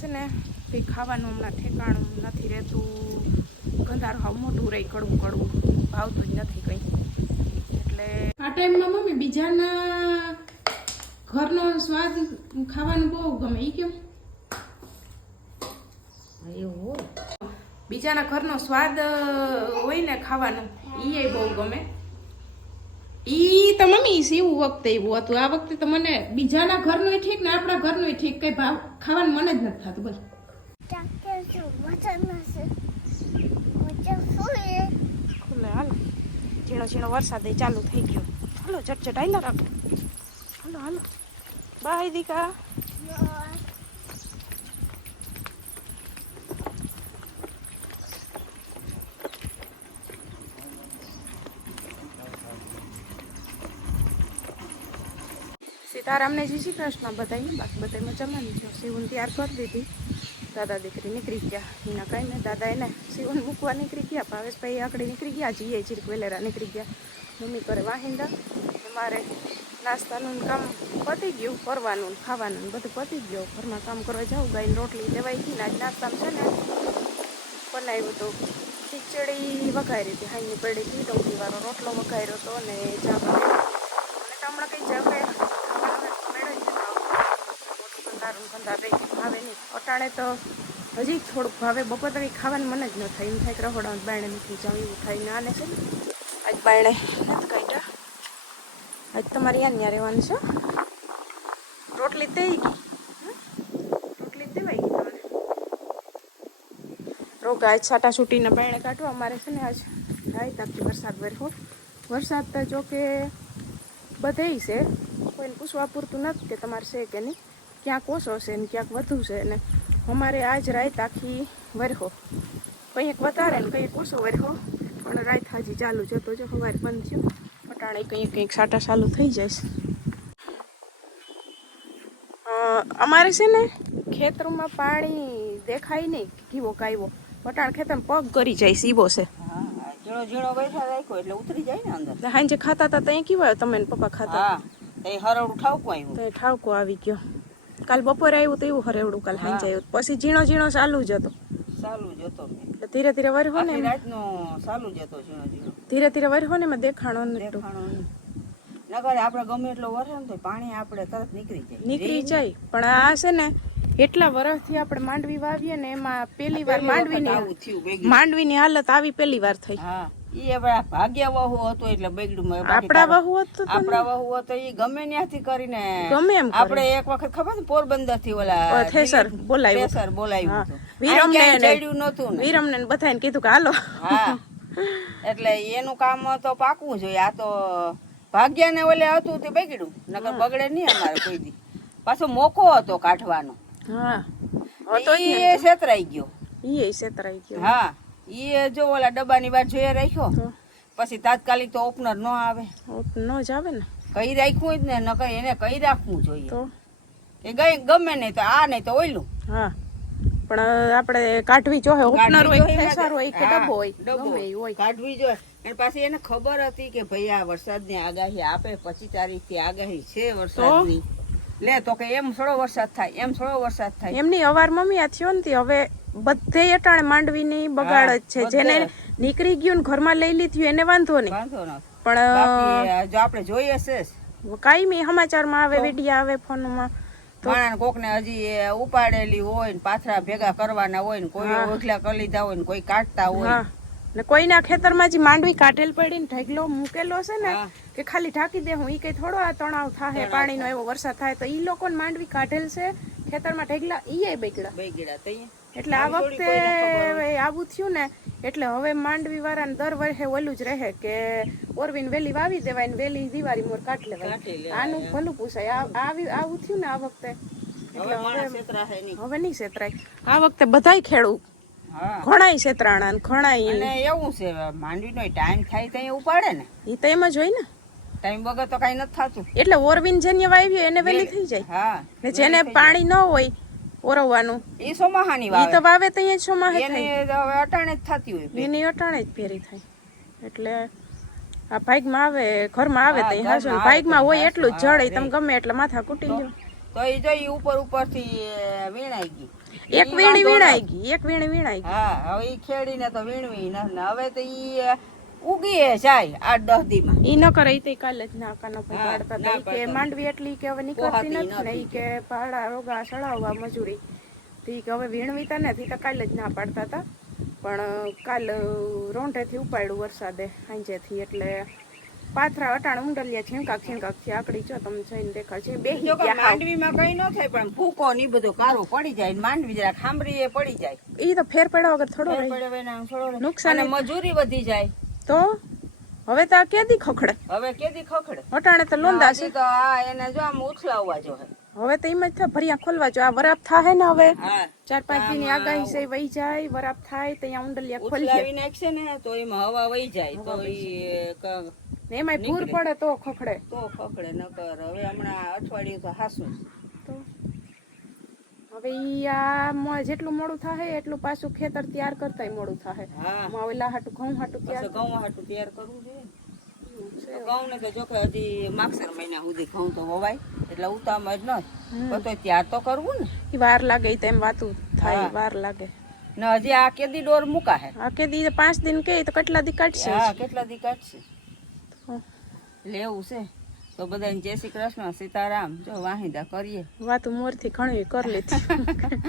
છે ને તે ખાવાનું હમણાં ઠેકાણું નથી રહેતું. ગંધારું હાવ મોટું રહી કડવું કડવું. ભાવતું જ નથી કંઈ. એટલે આ ટાઈમમાં મમ્મી બીજાના ઘરનો સ્વાદ ખાવાનું બહુ ગમે. એ કેમ? બીજાના ઘરનો સ્વાદ હોય ને ખાવાનો એ બહુ ગમે. ઈ તો મમ્મી સીવું વખતે એવું હતું. આ વખતે તો મને બીજાના ઘરનું ઠીક ને આપણા ઘરનું ઠીક. કઈ ભાવ, ખાવાનું મને જ નથી થતું બોલ ખુલ્લે હાલો. ઝીણો ઝીણો વરસાદ ચાલુ થઈ ગયો. હાલો, ઝટઝટ આયલા રાખો. હાલો હાલો. બાય, દીકા. સીતારામને જય શ્રી કૃષ્ણ બધાને બાકી બધા મજામાં છે. શિવન તૈયાર કરી દીધી. દાદા દીકરી નીકળી ગયા. એના કાંઈ ને દાદા એને શિવન મૂકવા નીકળી ગયા. ભાવેશભાઈ આકડી નીકળી ગયા. જીએ ચીરક વેલેરા નીકળી ગયા. મમ્મી કરે વાહિંદા. મારે નાસ્તાનું ને કામ પતી ગયું. કરવાનું ખાવાનું ને બધું પતી ગયું. ઘરમાં કામ કરવા જાઉં. ગાયને રોટલી લેવાઈ ગઈ ને આજ નાસ્તામાં છે ને બનાવ્યું હતું. ખીચડી વઘારી હતી. હાઈની પડી હતી ડુંગળીવાળો રોટલો વઘાર્યો હતો ચા અને હમણાં કંઈ મેળવી મોટું ધંધા કંદા ભાવે નહીં. અટાણે તો હજી થોડુંક ભાવે, બપોર કંઈ ખાવાનું મન જ ન થાય. એમ થાય કે રહોડા બાયણે મૂકી જાવ એવું થાય. ને આને છે ને? આજ બાયણે કાઢ્યા. આજ તમારે યાદ ન્યા રહેવાનું છે. રોટલી તેઈ ગઈ? રોટલી દેવાઈ ગઈ તમને રોગ આજ છાટા છૂટીને બાયણે કાઢવા અમારે છે ને આજ હાય તાપથી વરસાદ વર્યો વરસાદ તો જોકે બધે છે. કોઈને પૂછવા પૂરતું નથી કે તમારે છે કે નહીં. ક્યાંક ઓછો છે ને ક્યાંક વધુ છે ને અમારે આજ રાત આખી વરહો. કંઈક વધારે ને કંઈક ઓછો વરહો. પણ રાત હાજી ચાલુ છે તો જો સવારે બંધ થયો. પટાણે કંઈક કંઈક સાટા ચાલુ થઈ જાય અમારે છે ને ખેતરમાં પાણી દેખાય નહીં કીવો કાયવો પટાણ ખેતર પગ કરી જાય સીવો છે. હા ઝીણો ઝીણો બેઠા રાખ્યો એટલે ઉતરી જાય ને અંદર. ખાતા હતા ત્યાં કીવા તમે પપ્પા ખાતા? એ હરડ ઠાવકું આવ્યું. તો એ ઠાવકો આવી ગયો. કાલ બપોરે આવ્યું તો એવું હરેવડું કાલ સાંજે આવ્યું પછી ઝીણો ઝીણો ચાલુ જ હતો. ચાલુ જ હતો ધીરે ધીરે વરહો ને રાતનો ચાલુ જ હતો ઝીણો ઝીણો. ધીરે ધીરે વરહો ને એમાં દેખાણો દેખાણો નહીં આપણે ગમે એટલો વરે ને તો પાણી આપણે તરત નીકળી જાય. નીકળી જાય. પણ આ છે ને એટલા વર્ષથી આપણે માંડવી વાવીએ ને એમાં પેલી વાર માંડવીની આવું થયું બેગી માંડવીની હાલત આવી પેલી વાર થઈ. હા ભાગ્ય વહુ હતો એટલે બગડ્યું આપણા વહુ હતું આપણા વહુ હતો એ ગમે ત્યાંથી કરીને ગમે એમ આપણે એક વખત ખબર ને પોરબંદરથી ઓલા થેસર બોલાવ્યો. થેસર બોલાવ્યું વીરમને ચડ્યું નતું ને. ને બધાને કીધું કે હાલો. હા. એટલે એનું કામ તો પાકવું જોઈએ. આ તો ભાગ્યા ને ઓલે હતું તે બગડ્યું. નકર બગડે નહીં અમારે કોઈ દી. પાછો મોકો હતો કાઢવાનો. હા. તો એ છેતરાઈ ગયો. ઈ છેતરાઈ ગયો. હા. ઈ જો ઓલા ડબ્બાની બાર જોઈએ રાખ્યો? પછી તાત્કાલિક તો ઓપનર ન આવે. ન જ આવે ને? કઈ રાખ્યું જ ને નકર એને કઈ રાખવું જોઈએ? તો? એ ગઈ ગમે નહીં તો આ નહીં તો ઓયલું. હા. પણ આપણે કાઢવી જોઈએ ઓપનર હોય જોઈએ હોય કે ડબ્બો હોય ડબ્બો. હોય. કાઢવી જોઈએ અને પાછી એને ખબર હતી કે ભાઈ આ વરસાદની આગાહી આપે પચીસ તારીખથી આગાહી છે વરસાદની. લે તો કે એમ થોડો વરસાદ થાય એમ થોડો વરસાદ થાય. એમની અવાર મમ્મી આ થયો ને હવે બધે અટાણે માંડવીની બગાડ જ છે. જેને નીકળી ગયું ને ઘરમાં લઈ લીધું એને વાંધો નહીં. પણ જો આપણે જોઈએ છે કાયમી સમાચારમાં આવે વિડીયા આવે ફોનમાં. માણસ કોક ને હજી ઉપાડેલી હોય ને પાથરા ભેગા કરવાના હોય ને કોઈ ઓખલા કરી લીધા હોય ને કોઈ કાઢતા હોય ને કોઈના ખેતરમાં જે માંડવી કાઢેલ પડી ને ઢગલો મૂકેલો છે ને કે ખાલી ઢાંકી દે હું ઈ કઈ થોડો આ તણાવ થાય પાણીનો એવો વરસાદ થાય તો ઈ લોકોને માંડવી કાઢેલ છે ખેતરમાં ઢગલા ઈ બગડા બગડ્યા તઈ એટલે આ વખતે આવું થયું ને એટલે હવે માંડવી વાળાને દર વર્ષે ઓલું જ રહે કે ઓરવીન વેલી વાવી દેવાય ને વેલી દિવાળી મોર કાઢ લેવાય. આનું ભલું પૂછાય. આવી આવું થયું ને આ વખતે? એટલે હવે નહીં. છેતરાય. આ વખતે બધાય ખેડૂત. ઘણાય છેતરાણા ને ઘણાય અને એવું છે માંડવીનો ટાઈમ થાય ત્યાં ઉપાડે ને. એ તો એમ જ હોય ને. ટાઈમ વગર તો કઈ નથી થતું. એટલે ઓરવીન જેને વાવી એને વેલી થઈ જાય. હા જેને પાણી ન હોય ઓરવવાનું. એ સોમાહાની વાવે. તો વાવે તો અહીંયા છો માહે એને થાય. હવે અટાણે જ થતી હોય એની અટાણે જ ફેરી થાય. એટલે આ ભાગમાં આવે ઘરમાં આવે તો હાસુ ભાગમાં હોય એટલું જ જળ તમે ગમે એટલે માથા કૂટી જાય તો એ જો ઈ ઉપર ઉપરથી એ, વીણાઈ ગઈ. એક વીણી વીણાઈ ગઈ એક વીણી વીણાઈ ગઈ. હા હવે ઈ ખેડીને તો વીણવી ન ને. હવે તો ઈ એ, ઉગી એ જાય આ દસ ઈ ન કરે તે કાલે જ ના કાનો ભાઈ પાડતા હતા. ઈ કે માંડવી એટલી કે હવે નીકળતી નથી ને ઈ કે પાડા રોગા સળાવવા મજૂરી. ઈ કે હવે વીણવી તા નથી તો કાલે જ ના પાડતા હતા. પણ કાલ રોંઢેથી ઉપાડ્યું વરસાદે સાંજેથી એટલે પાથરા અટાણ ઉંડલિયા છીણકાક છીણકાકથી આકડી છો તમે જઈને દેખાડ છે. બેહી જો કે ગયા હાવ. માંડવીમાં કઈ ન થાય પણ ભૂકો ને બધો કારો પડી જાય માંડવી જરા ખાંભરી એ પડી જાય. ઈ તો ફેર પડ્યા વગર થોડો. નુકસાન મજૂરી વધી જાય. તો હવે તો આ કેદી ખખડે? હવે કેદી ખખડે? અટાણે તો લોંદા છે. તો આ એને જો આમ ઉથલાવવા જો હવે તો એમ જ થાય ભર્યા ખોલવા જો. આ વરાપ થાય ને હવે? ચાર પાંચ દિન આગાહી છે વહી જાય વરાપ થાય તો અહીંયા ઉંડલિયા ખોલી જાય નાખશે ને તો એમાં હવા વહી જાય તો એ એમાંય પૂર પડે તો ખખડે. તો ખખડે નકર હવે હમણાં અઠવાડિયું તો હાસું હવે ઈ આ જેટલું મોડું થાય એટલું પાછું ખેતર તૈયાર કરતા મોડું થાય હા. ઓલા હાટું ઘઉં હાટું તૈયાર ઘઉં હાટું તૈયાર કરવું જોઈએ ઘઉં ને તો જો કે હજી માગસર મહિના સુધી ઘઉં તો હોવાય એટલે ઉતામાં જ ન તો તૈયાર તો કરવું ને. ઈ વાર લાગે ઈ તેમ વાતું થાય વાર લાગે. ને હજી આ કેદી ડોર મૂકા હે? આ કેદી પાંચ દિન કે તો કેટલા દી કાઢશે? હા કેટલા દી કાઢશે? લેવું છે. તો બધાને જય શ્રી કૃષ્ણ સીતારામ. જો વાહિંદા કરીએ. વાતું મોરથી ઘણી કરી લીધી.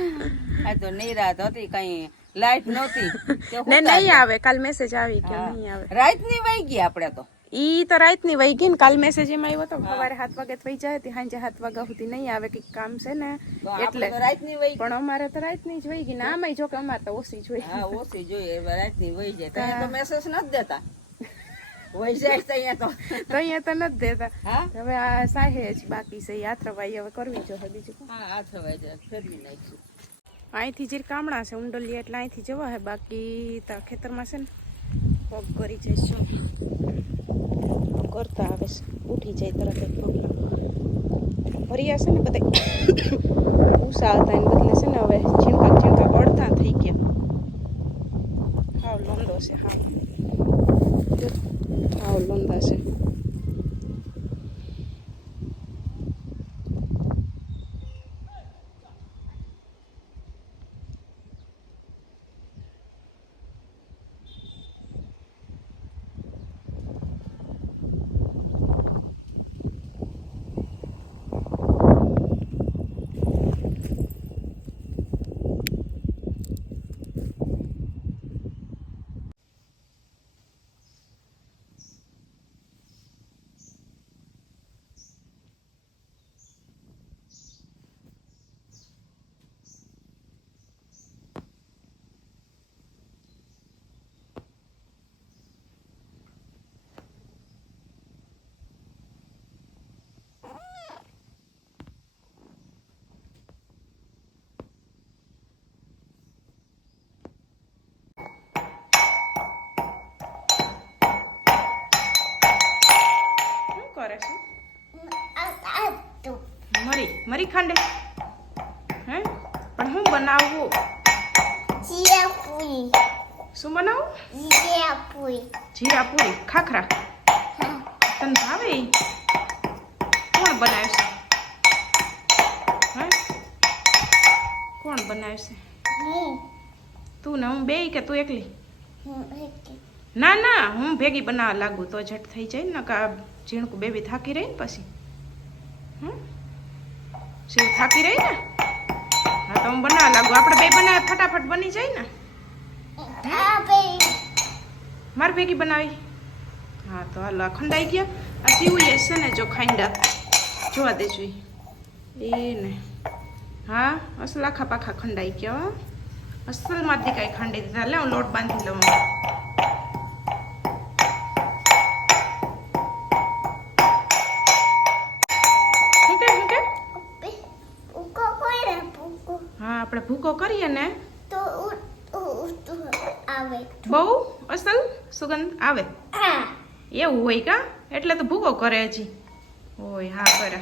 આ તો નિરાત હતી કઈ લાઈટ નહોતી. ને નહીં આવે કાલ મેસેજ આવી કે નહીં આવે. રાતની વહી ગઈ આપડે તો. ઈ તો રાતની વહી ગઈ ને કાલ મેસેજ એમાં આવ્યો તો સવારે સાત વાગે થઈ જાય તે સાંજે સાત વાગ્યા સુધી નહીં આવે કંઈક કામ છે ને. એટલે રાતની વહી પણ અમારે તો રાતની જ વહી ગઈ ને આમાં જો કે અમારે તો ઓછી જોઈએ હા ઓછી જોઈએ રાતની વહી જાય. તો મેસેજ નથી દેતા. જાય તો અહીંયા તો. તો અહીંયા તો નથી દેતા. હવે આ સાહે જ બાકી છે. યાત્રાવાઈ હવે કરવી જોઈએ બીજું હા આ થવાય જાય ફેરવી નાખશું અહીંથી જે કામણા છે ઉંડલિયા એટલે અહીંથી જવા હે. બાકી તો ખેતરમાં છે ને પગ કરી જઈશું કરતા આવે છે. ઉઠી જાય તરત જ પગલા ભર્યા છે ને બધા. ઉષા હતા એને બદલે છે ને હવે છીણકા છીણકા પડતા થઈ ગયા. હાવ લોંદો છે હાવ. હાવ લોંદા છે શું કરે છે મરી મરી ખાંડે હે પણ હું બનાવવું શું બનાવું? જીરા પૂરી ખાખરા તને ભાવે? ઈ? કોણ બનાવશે? હે? કોણ બનાવશે? તું ને હું બે કે તું એકલી. ના ના હું ભેગી બનાવવા લાગુ તો ઝટ થઈ જાય ને કા ઝીણકું બેબી થાકી રહી ને પછી. હમ? શિવ થાકી રહી ને? હા તો હું બનાવવા લાગુ. આપણે બે બનાવે ફટાફટ બની જાય ને? મારે ભેગી બનાવી? હા તો હાલો આ ખંડાઈ ગયા. આ સીવું છે ને જો ખાંડા. જોવા દેજો એ ને. હા અસલ આખા પાખા ખંડાઈ ગયા અસલમાંથી કાંઈ ખાંડી દીધા. લે હું લોટ બાંધી લઉં. હા આપણે ભૂકો કરીએ ને. તો બહુ અસલ સુગંધ આવે. એવું હોય કા? એટલે તો ભૂકો કરે હજી. હોય હા કરે.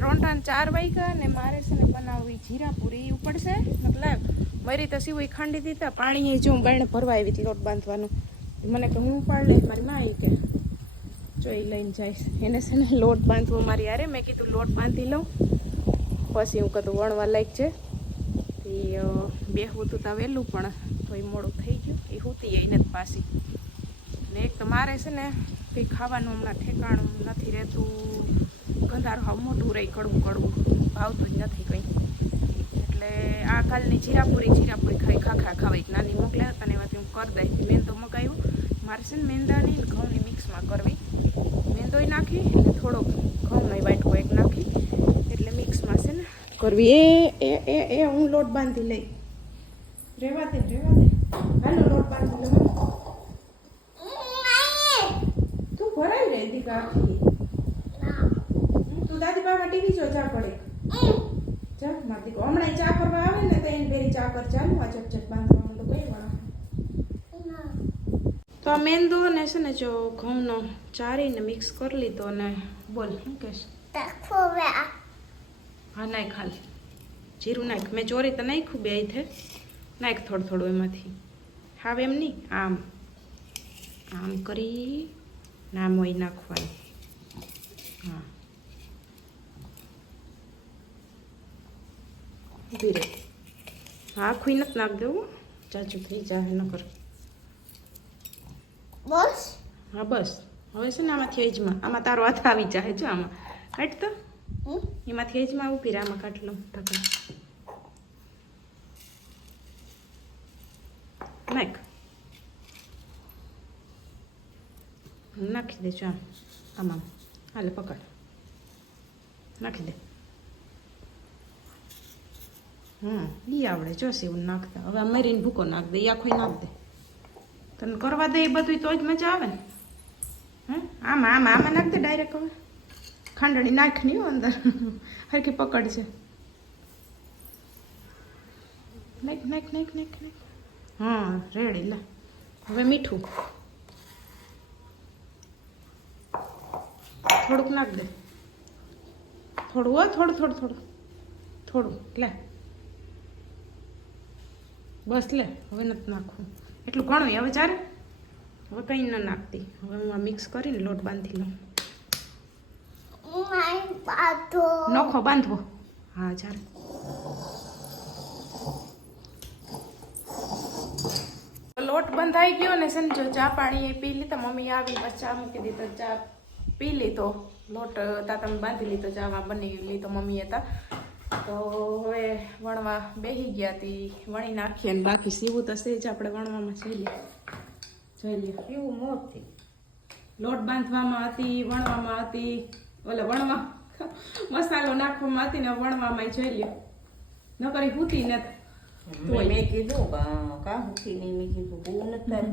રોંઢાને ચાર વાગ્યા ને મારે છે ને બનાવવી જીરાપુરી ઉપડશે. મતલબ મારી તો સિવાય ખાંડી દીધા પાણી જો બાયણે ભરવા આવી હતી લોટ બાંધવાનું. મને કે હું ઉપાડ લે મારી માં આવી કે. જો લઈને જઈશ એને છે ને લોટ બાંધવો મારી યારે મેં કીધું લોટ બાંધી લઉં. પછી હું કદું વણવા લાયક છે. એ બેહવું તું ત્યાં વહેલું, પણ તો એ મોડું થઈ ગયું. એ હુતી એને જ પાછી. ને એક તો મારે છે ને કંઈ ખાવાનું હમણાં ઠેકાણું નથી રહેતું. ગંધારું હાવ મોટું રહી કડવું કડવું. ભાવતું જ નથી કંઈ. એટલે આ કાલની જીરાપુરી જીરાપુરી ખાઈ ખાખરા ખાવા એક નાની મોકલ્યા હતા ને એમાંથી હું કરી દઈ. મેં તો મગાવ્યું. મારે છે ને મેંદાની ઘઉંની મિક્સમાં કરવી. મેંદોય નાખી થોડો ઘઉંનો વાટકો એક નાખી. એટલે મિક્સમાં છે ને કરવી. એ એ એ એ, હું લોટ બાંધી લઈ. રેવા દે રેવા દે. હાલો લોટ બાંધી લો તું ભરાઈ રહી દીકા આખી. તું દાદી બાબા ટીવી જો ચા પડે ચા માર દીકો હમણાં ચા કરવા આવે ને તો એને બેરી ચા પર ચાલુ આ ચટ ચટ બાંધવાનું તો કઈ તો આ મેંદો ને છે ને જો ઘઉંનો ચારીને મિક્સ કરી લીધો ને બોલ શું કહેશ? હા નાખ ખાલી જીરું નાખ. મેં ચોરી તો નાખ્યું બે થે. નાખ થોડું થોડું એમાંથી. હાવ એમ નહીં? આમ. આમ કરી નામ હોય નાખવાનું. હા. ધીરે હા આખું નથી નાખ દેવું. ચાચું થઈ જાય ન કર. હા બસ. હવે છે ને આમાંથી એજમાં આમાં તારો હાથ આવી જાય જો આમાં. કાઢ તો એમાંથી એજમાં ઊભી રહે આમાં કાઢ લઉં ઢાંકણ નાખ. નાખી દેજો આમ. આમ. હાલે પકડ. નાખી દે. હમ ઈ આવડે જો એવું નાખતા. હવે આ મરીને ભૂકો નાખ દે. એ આખો નાખ દે. તને કરવા દે એ બધું તો જ મજા આવે ને. હે આમાં આમાં આમાં નાખ દે ડાયરેક્ટ હવે. ખાંડણી નાખ નહીં અંદર. હરખી પકડ છે નાખ નાખ નાખ નાખ નાખ. હા, રેડી, લે. હવે મીઠું. થોડુંક નાખ દે. થોડું હો, થોડું થોડું થોડું. થોડું, લે. બસ, લે. હવે નથી નાખવું. એટલું ઘણું હવે ચાલે હવે કંઈ ન નાખતી. હવે હું આ મિક્સ કરીને લોટ બાંધી લઉં. નોખો બાંધવો. હા ચાલે લોટ બંધાઈ ગયો ને સમજો ચા પાણી એ પી લીધા. મમ્મી આવી ચા મૂકી દીધો ચા પી લીધો. લોટ તા તમે બાંધી લીધો ચામાં બની લીધો મમ્મી તા તો હવે વણવા બેસી ગયા તી વણી નાખીએ ને બાકી સીવું તો સેજ આપણે વણવામાં જોઈ લઈએ જોઈ લઈએ એવું મોત લોટ બાંધવામાં હતી વણવામાં હતી ઓલે વણવા મસાલો નાખવામાં હતી ને વણવામાં જોઈ લ્યો નકરી હૂતી નથી. મેં કીધું કા હૂતી નહીં? મેં કીધું બહુ નથી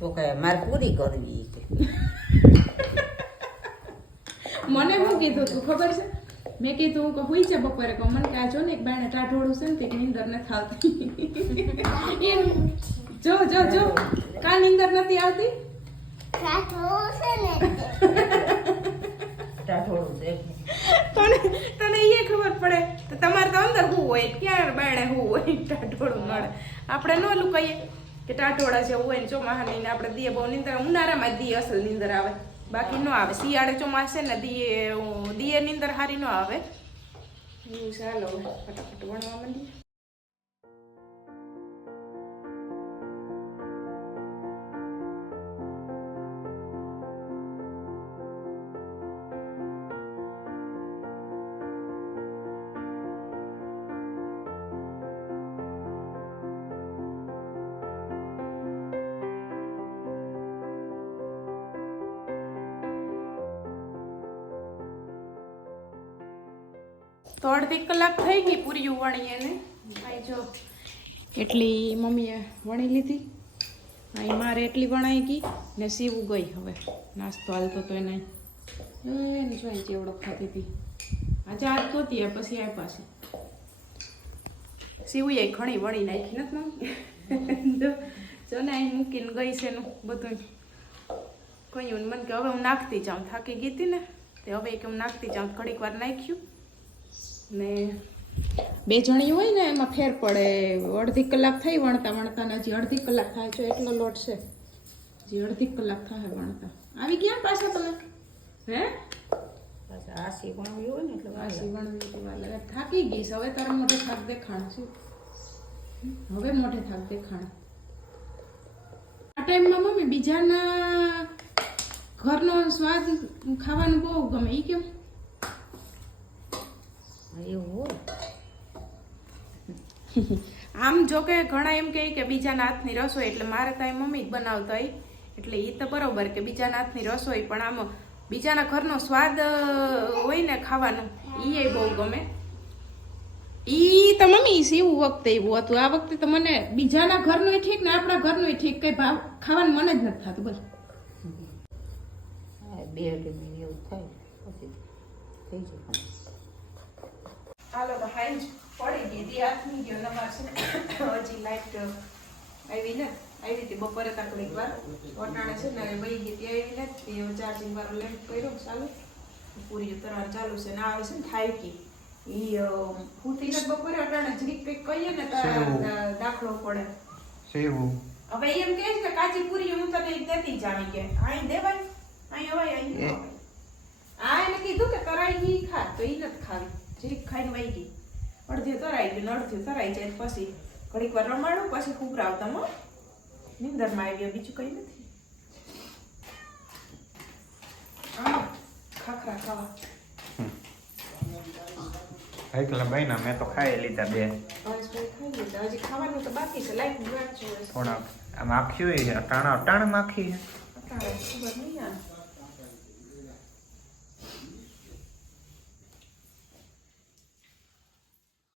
તો કે મારે પૂરી કરવી મને શું કીધું તું ખબર છે? મેં કીધું કે હુઈ છે બપોરે કહું મને કે આ જો ને એક બાયણે ટાઢોળું છે ને તે નીંદર નથી આવતી. એમ. જો જો જો. કા નીંદર નથી આવતી? તને તને એ ખબર પડે તો તમારે તો અંદર હું હોય ક્યાં બાયણે હું હોય ટાઢોળું નળે આપણે ન ઓલું કહીએ કે ટાઢોળા જેવું હોય ને ચોમાસાની આપણે દીએ બહુ નીંદર ઉનાળામાં દીએ અસલ નીંદર આવે. બાકી ન આવે. શિયાળે ચોમાસે ને દીએ ની અંદર સારી ન આવે. ચાલો. ફટાફટ વણવા માંડીએ. તો અડધી કલાક થઈ ગઈ પૂરી વણીએ એને. ભાઈ જો. એટલી મમ્મીએ વણી લીધી. અહીં મારે એટલી વણાઈ ગઈ ને સીવું ગઈ હવે. નાસ્તો હાલતો તો એને. એને જોઈ ચેવડો ખાતી હતી. આજે આજ તોતી પછી આ પાછી. સીવું એ ઘણી વણી નાખી, નથી જો ને અહીં મૂકીને ગઈ છે એનું બધું કહ્યું મને કે હવે હું નાખતી જાઉં. થાકી ગઈ હતી ને. તે હવે કે હું નાખતી જાઉં. ઘડીક વાર નાખ્યું. ને બે જણી હોય ને એમાં ફેર પડે. અડધી કલાક થઈ વણતા વણતા ને હજી અડધી કલાક થાય છે એટલો લોટ છે. હજી અડધી કલાક થાય વણતા. આવી ગયા પાછા તમે? હે? આસી ભણવી હોય ને એટલે વાસી વણવી. થાકી ગઈ હવે તારે મોઢે થાક દેખાણ શું હવે મોઢે થાક દેખાણ. આ ટાઈમમાં મમ્મી બીજાના ઘરનો સ્વાદ ખાવાનું બહુ ગમે. એ કેમ લાગે. એવું હોય આમ જો કે ઘણા એમ કહે કે બીજાના હાથની રસોઈ એટલે મારે તો મમ્મી જ બનાવતા હોય. એટલે એ તો બરોબર કે બીજાના હાથની રસોઈ પણ આમ બીજાના ઘરનો સ્વાદ હોય ને ખાવાનો એ બહુ ગમે. ઈ તો મમ્મી સીવું વખતે એવું હતું. આ વખતે તો મને બીજાના ઘરનું ઠીક ને આપણા ઘરનું ઠીક. કઈ ભાવ ખાવાનું મને જ નથી થતું બોલ હા, બે અઢી મહિને એવું થાય થઈ જાય. હાલો તો હાઈ પડી ગઈ. દી હાથની ગયો નમાર છે હજી લાઈટ આવી ને આવી હતી. બપોરે તક એક વાર વટાણે છે ને વહી ગઈ ત્યાં આવી ચાર્જિંગ વાળો લેમ્પ કર્યો ચાલુ. પૂરી ઉતરવાનું ચાલુ છે ને આવે છે ને થાયકી ઈ ફૂટી બપોરે અટાણે જરીક કંઈક કહીએ ને તો દાખલો પડે. સેવું. હવે એમ કહે છે કે કાચી પૂરી હું તને દેતી જાણી કે. અહીં દેવાય અહીં અવાય અહીં ન. આ એને કીધું કે તરાઈ ગઈ ખા તો ઈ નથી ખાવી. જરીક ખાઈને વહી ગઈ. અડધી તરાઈ ગઈ ને અડધી તરાઈ જાય પછી ઘડીક વાર રમાડું પછી રાવ હો. નિંદરમાં આવી ગયો બીજું કંઈ નથી. ખાખરા ખાવા. એકલા બહેના મેં તો ખાઈ લીધા બે. ભાવેશભાઈ ખાઈ લીધા. હજી ખાવાનું તો બાકી છે લાઈટ થોડાક આમ આખી હોય અટાણ ટાણા ટાણ માખી છે. ખબર નહીં